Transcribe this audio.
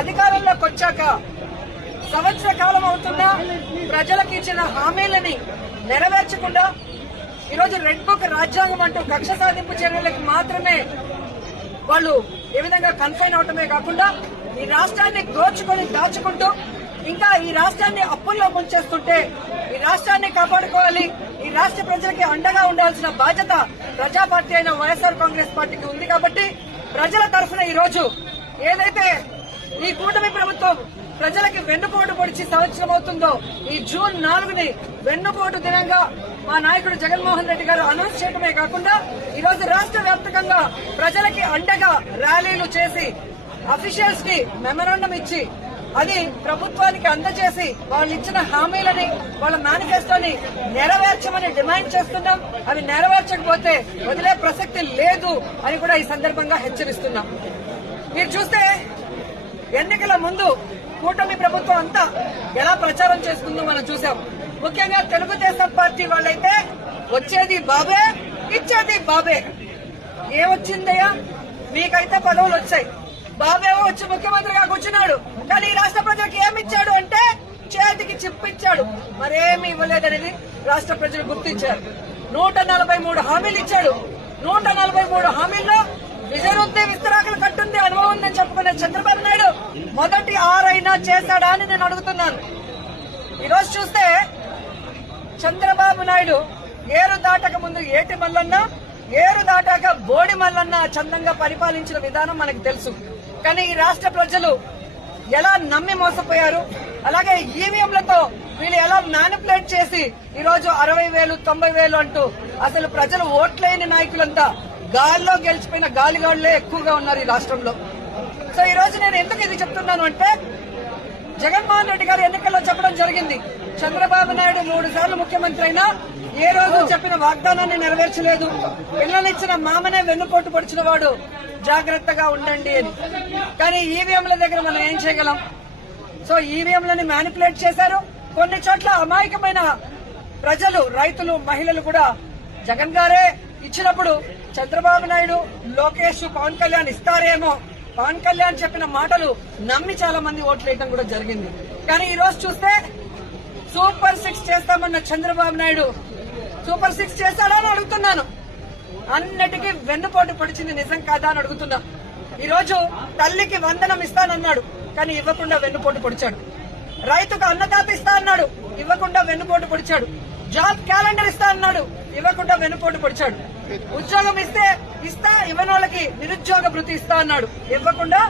అధికారంలోకి వచ్చాక సంవత్సర కాలం అవుతున్నా ప్రజలకు ఇచ్చిన హామీలని నెరవేర్చకుండా ఈరోజు రెడ్ బుక్ రాజ్యాంగం అంటూ కక్ష సాధింపు చర్యలకు మాత్రమే వాళ్ళు ఏ విధంగా కన్ఫైన్ అవటమే కాకుండా ఈ రాష్ట్రాన్ని దోచుకొని దాచుకుంటూ ఇంకా ఈ రాష్ట్రాన్ని అప్పుల్లో ముంచేస్తుంటే ఈ రాష్ట్రాన్ని కాపాడుకోవాలి. ఈ రాష్ట్ర ప్రజలకి అండగా ఉండాల్సిన బాధ్యత ప్రజా పార్టీ అయిన వైఎస్ఆర్ కాంగ్రెస్ పార్టీకి ఉంది కాబట్టి ప్రజల తరఫున ఈ రోజు ఏదైతే ఈ కూటమి ప్రభుత్వం ప్రజలకి వెన్నుపోటు పొడిచి సంవత్సరం అవుతుందో ఈ జూన్ నాలుగుని వెన్నుపోటు దినంగా మా నాయకుడు జగన్మోహన్ రెడ్డి గారు అనౌన్స్ చేయడమే కాకుండా ఈ రోజు రాష్ట్ర వ్యాప్తంగా ప్రజలకి అండగా ర్యాలీలు చేసి అఫీషియల్స్కి మెమరాండం ఇచ్చి అది ప్రభుత్వానికి అందజేసి వాళ్ళు ఇచ్చిన హామీలని వాళ్ళ మేనిఫెస్టోని నెరవేర్చమని డిమాండ్ చేస్తున్నాం. అవి నెరవేర్చకపోతే వదిలే ప్రసక్తి లేదు అని కూడా ఈ సందర్భంగా హెచ్చరిస్తున్నాం. మీరు చూస్తే ఎన్నికల ముందు కూటమి ప్రభుత్వం అంతా ఎలా ప్రచారం చేసుకుందో మనం చూసాం. ముఖ్యంగా తెలుగుదేశం పార్టీ వాళ్ళైతే వచ్చేది బాబే ఇచ్చేది బాబే. ఏమొచ్చిందయ్యా మీకైతే పదవులు వచ్చాయి. బాబే వచ్చి ముఖ్యమంత్రిగా కూర్చున్నాడు. కానీ ఈ రాష్ట్ర ప్రజలకు ఏమిచ్చాడు అంటే చేతికి చిప్పిచ్చాడు. మరేమి ఇవ్వలేదనేది రాష్ట్ర ప్రజలు గుర్తించారు. నూట నలభై మూడు హామీలు ఇచ్చాడు. నూట నలభై మూడు హామీల్లో విజయనుద్దే విస్తరాకులు కట్టుంది అనుభవం ఉందని చెప్పుకునే చంద్రబాబు మొదటి ఆరైనా చేశాడా అని నేను అడుగుతున్నాను. ఈరోజు చూస్తే చంద్రబాబు నాయుడు ఏరు దాటక ముందు ఏటి మల్లన్న ఏరు దాటాక బోడి మల్లన్న చందంగా పరిపాలించిన విధానం మనకు తెలుసు. కానీ ఈ రాష్ట్ర ప్రజలు ఎలా నమ్మి మోసపోయారు అలాగే ఈవీఎంలతో వీళ్ళు ఎలా మ్యానిపులేట్ చేసి ఈరోజు అరవై వేలు తొంభై వేలు అంటూ అసలు ప్రజలు ఓట్లేని నాయకులంతా గాల్లో గెలిచిపోయిన గాలిగాళ్ళే ఎక్కువగా ఉన్నారు ఈ రాష్ట్రంలో. సో ఈ రోజు నేను ఎందుకు ఇది చెప్తున్నాను అంటే జగన్మోహన్ రెడ్డి గారు ఎన్నికల్లో చెప్పడం జరిగింది. చంద్రబాబు నాయుడు మూడు సార్లు ముఖ్యమంత్రి అయినా ఏ రోజు చెప్పిన వాగ్దానాన్ని నెరవేర్చలేదు. పిల్లలిచ్చిన మామనే వెన్నుపోటు పొడిచిన వాడు జాగ్రత్తగా ఉండండి అని. కానీ ఈవీఎంల దగ్గర మనం ఏం చేయగలం? సో ఈవీఎంలని మ్యానిపులేట్ చేశారు. కొన్ని చోట్ల అమాయకమైన ప్రజలు రైతులు మహిళలు కూడా జగన్ గారే ఇచ్చినప్పుడు చంద్రబాబు నాయుడు లోకేష్ పవన్ కళ్యాణ్ ఇస్తారేమో పవన్ కళ్యాణ్ చెప్పిన మాటలు నమ్మి చాలా మంది ఓట్లు వేయడం కూడా జరిగింది. కానీ ఈ రోజు చూస్తే సూపర్ సిక్స్ చేస్తామన్న చంద్రబాబు నాయుడు సూపర్ సిక్స్ చేస్తాడా అని అడుగుతున్నాను. అన్నిటికీ వెన్నుపోటు పొడిచింది నిజం కాదా అని అడుగుతున్నా. ఈ రోజు తల్లికి వందనం ఇస్తానన్నాడు కానీ ఇవ్వకుండా వెన్నుపోటు పొడిచాడు. రైతుకు అన్నదాత ఇస్తా అన్నాడు ఇవ్వకుండా వెన్నుపోటు పొడిచాడు. జాబ్ క్యాలెండర్ ఇస్తా అన్నాడు. ఇవ్వకుండా వెనుపోటు పొడిచాడు. ఉద్యోగం ఇస్తే ఇస్తా ఇవ్వని వాళ్ళకి నిరుద్యోగ భృతి ఇస్తా అన్నాడు. ఇవ్వకుండా